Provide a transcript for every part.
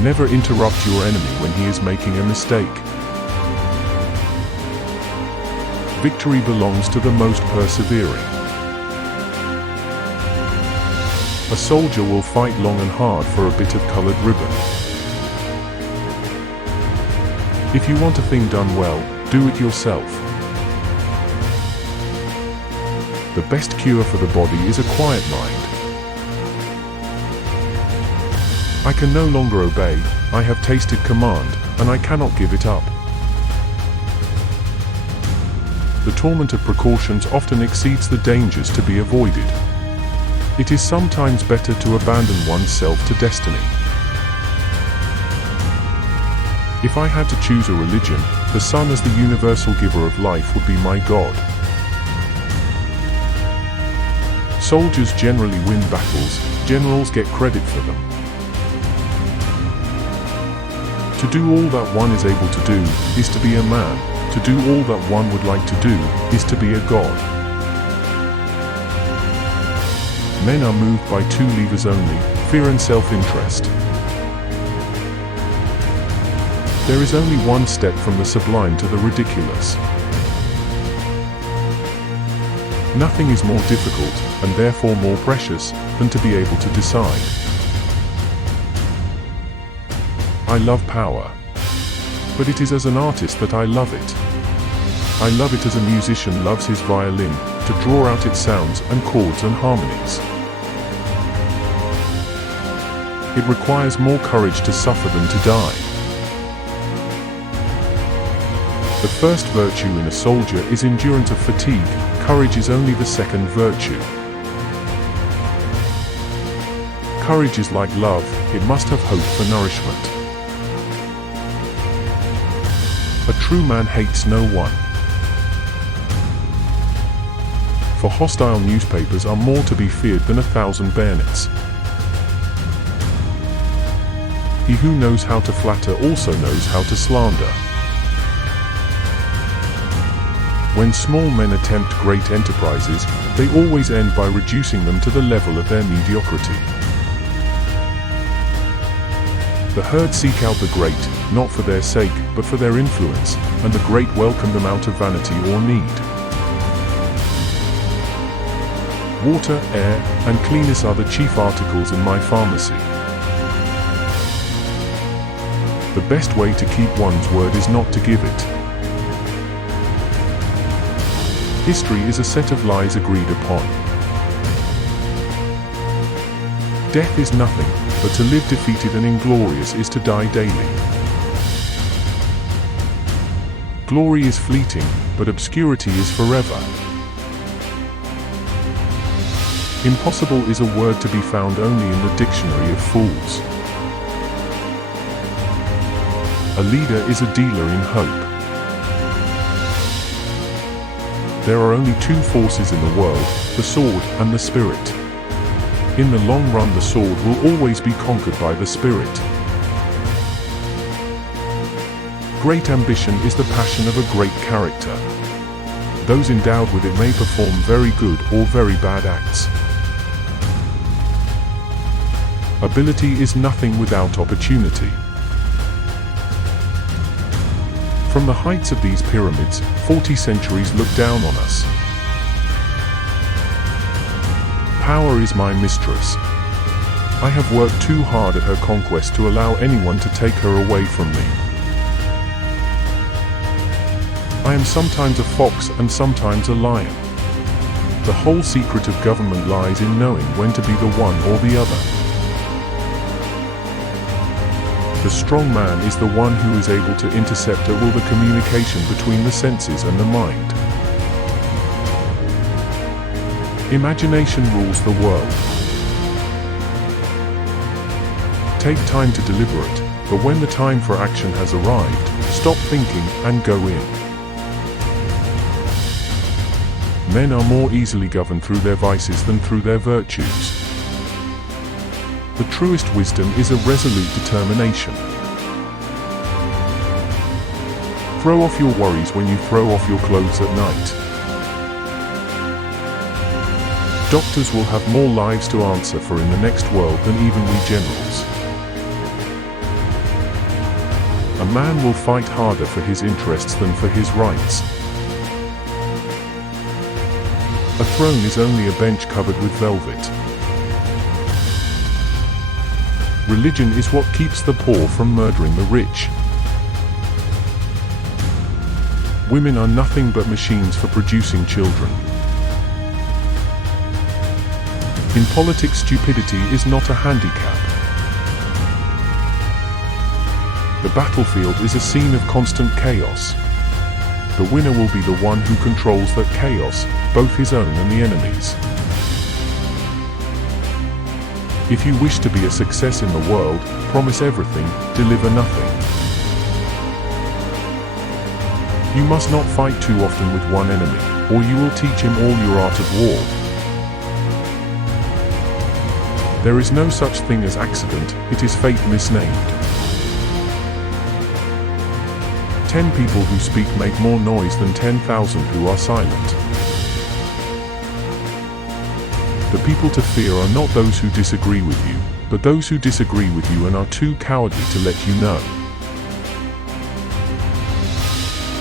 Never interrupt your enemy when he is making a mistake. Victory belongs to the most persevering. A soldier will fight long and hard for a bit of colored ribbon. If you want a thing done well, do it yourself. The best cure for the body is a quiet mind. I can no longer obey, I have tasted command, and I cannot give it up. The torment of precautions often exceeds the dangers to be avoided. It is sometimes better to abandon oneself to destiny. If I had to choose a religion, the sun as the universal giver of life would be my God. Soldiers generally win battles, generals get credit for them. To do all that one is able to do, is to be a man. To do all that one would like to do, is to be a god. Men are moved by two levers only, fear and self-interest. There is only one step from the sublime to the ridiculous. Nothing is more difficult, and therefore more precious, than to be able to decide. I love power. But it is as an artist that I love it. I love it as a musician loves his violin, to draw out its sounds and chords and harmonies. It requires more courage to suffer than to die. The first virtue in a soldier is endurance of fatigue. Courage is only the second virtue. Courage is like love, it must have hope for nourishment. A true man hates no one. For hostile newspapers are more to be feared than 1,000 bayonets. He who knows how to flatter also knows how to slander. When small men attempt great enterprises, they always end by reducing them to the level of their mediocrity. The herd seek out the great, not for their sake, but for their influence, and the great welcome them out of vanity or need. Water, air, and cleanness are the chief articles in my pharmacy. The best way to keep one's word is not to give it. History is a set of lies agreed upon. Death is nothing, but to live defeated and inglorious is to die daily. Glory is fleeting, but obscurity is forever. Impossible is a word to be found only in the dictionary of fools. A leader is a dealer in hope. There are only two forces in the world, the sword and the spirit. In the long run, the sword will always be conquered by the spirit. Great ambition is the passion of a great character. Those endowed with it may perform very good or very bad acts. Ability is nothing without opportunity. From the heights of these pyramids, 40 centuries look down on us. Power is my mistress. I have worked too hard at her conquest to allow anyone to take her away from me. I am sometimes a fox and sometimes a lion. The whole secret of government lies in knowing when to be the one or the other. The strong man is the one who is able to intercept at will the communication between the senses and the mind. Imagination rules the world. Take time to deliberate, but when the time for action has arrived, stop thinking and go in. Men are more easily governed through their vices than through their virtues. The truest wisdom is a resolute determination. Throw off your worries when you throw off your clothes at night. Doctors will have more lives to answer for in the next world than even we generals. A man will fight harder for his interests than for his rights. A throne is only a bench covered with velvet. Religion is what keeps the poor from murdering the rich. Women are nothing but machines for producing children. In politics, stupidity is not a handicap. The battlefield is a scene of constant chaos. The winner will be the one who controls that chaos, both his own and the enemy's. If you wish to be a success in the world, promise everything, deliver nothing. You must not fight too often with one enemy, or you will teach him all your art of war. There is no such thing as accident, it is fate misnamed. 10 people who speak make more noise than 10,000 who are silent. The people to fear are not those who disagree with you, but those who disagree with you and are too cowardly to let you know.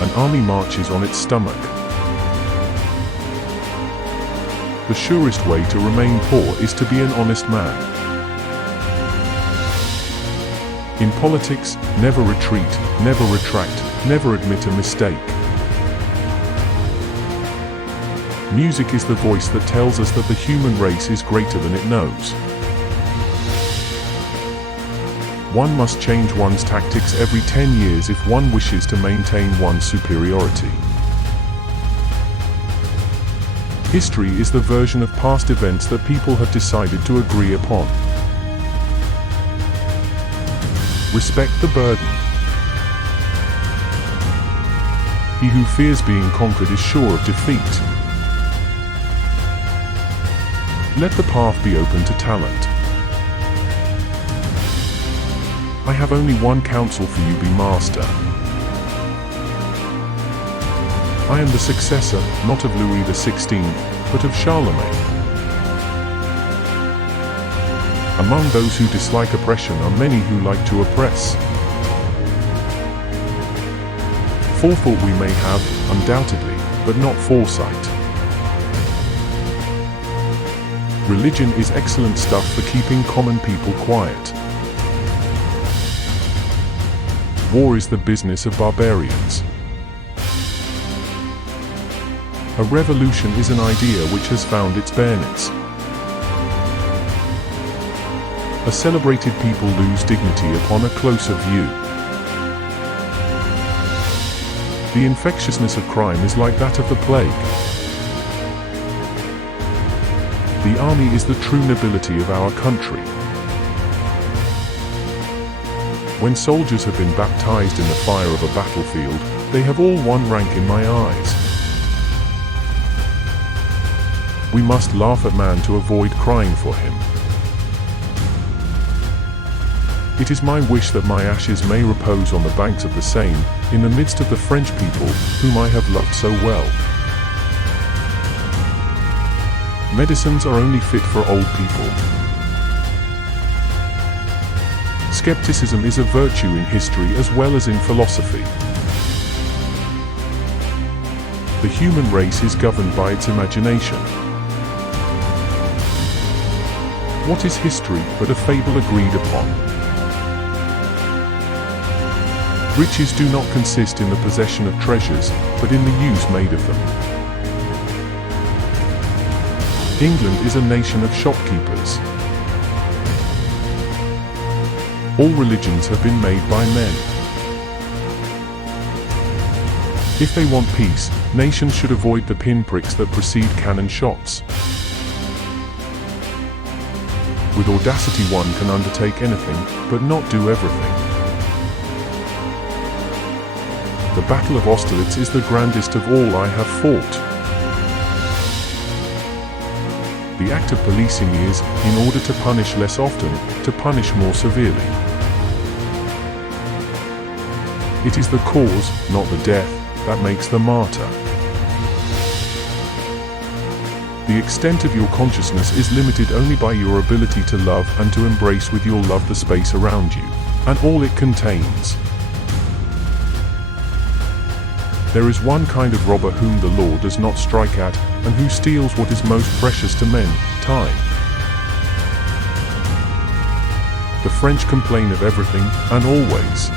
An army marches on its stomach. The surest way to remain poor is to be an honest man. In politics, never retreat, never retract, never admit a mistake. Music is the voice that tells us that the human race is greater than it knows. One must change one's tactics every 10 years if one wishes to maintain one's superiority. History is the version of past events that people have decided to agree upon. Respect the burden. He who fears being conquered is sure of defeat. Let the path be open to talent. I have only one counsel for you, be master. I am the successor, not of Louis XVI, but of Charlemagne. Among those who dislike oppression are many who like to oppress. Forethought we may have, undoubtedly, but not foresight. Religion is excellent stuff for keeping common people quiet. War is the business of barbarians. A revolution is an idea which has found its bayonets. A celebrated people lose dignity upon a closer view. The infectiousness of crime is like that of the plague. The army is the true nobility of our country. When soldiers have been baptized in the fire of a battlefield, they have all one rank in my eyes. We must laugh at man to avoid crying for him. It is my wish that my ashes may repose on the banks of the Seine, in the midst of the French people, whom I have loved so well. Medicines are only fit for old people. Skepticism is a virtue in history as well as in philosophy. The human race is governed by its imagination. What is history but a fable agreed upon? Riches do not consist in the possession of treasures, but in the use made of them. England is a nation of shopkeepers. All religions have been made by men. If they want peace, nations should avoid the pinpricks that precede cannon shots. With audacity one can undertake anything, but not do everything. The Battle of Austerlitz is the grandest of all I have fought. The act of policing is, in order to punish less often, to punish more severely. It is the cause, not the death, that makes the martyr. The extent of your consciousness is limited only by your ability to love and to embrace with your love the space around you, and all it contains. There is one kind of robber whom the law does not strike at, and who steals what is most precious to men, time. The French complain of everything, and always.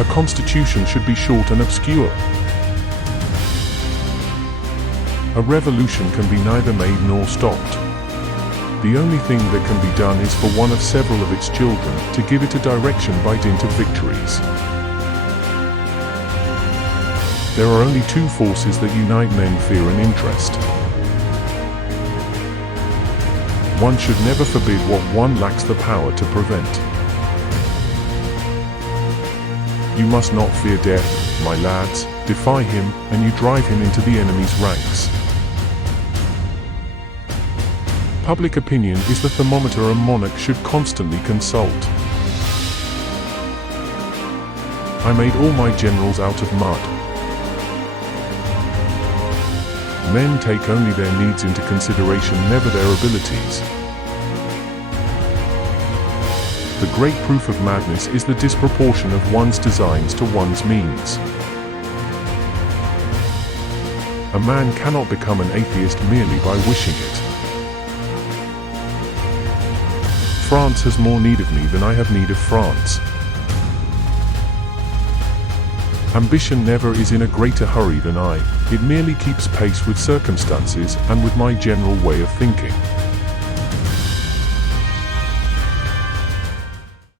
A constitution should be short and obscure. A revolution can be neither made nor stopped. The only thing that can be done is for one of several of its children to give it a direction by dint of victories. There are only two forces that unite men: fear and interest. One should never forbid what one lacks the power to prevent. You must not fear death, my lads, defy him, and you drive him into the enemy's ranks. Public opinion is the thermometer a monarch should constantly consult. I made all my generals out of mud. Men take only their needs into consideration, never their abilities. The great proof of madness is the disproportion of one's designs to one's means. A man cannot become an atheist merely by wishing it. France has more need of me than I have need of France. Ambition never is in a greater hurry than I, it merely keeps pace with circumstances and with my general way of thinking.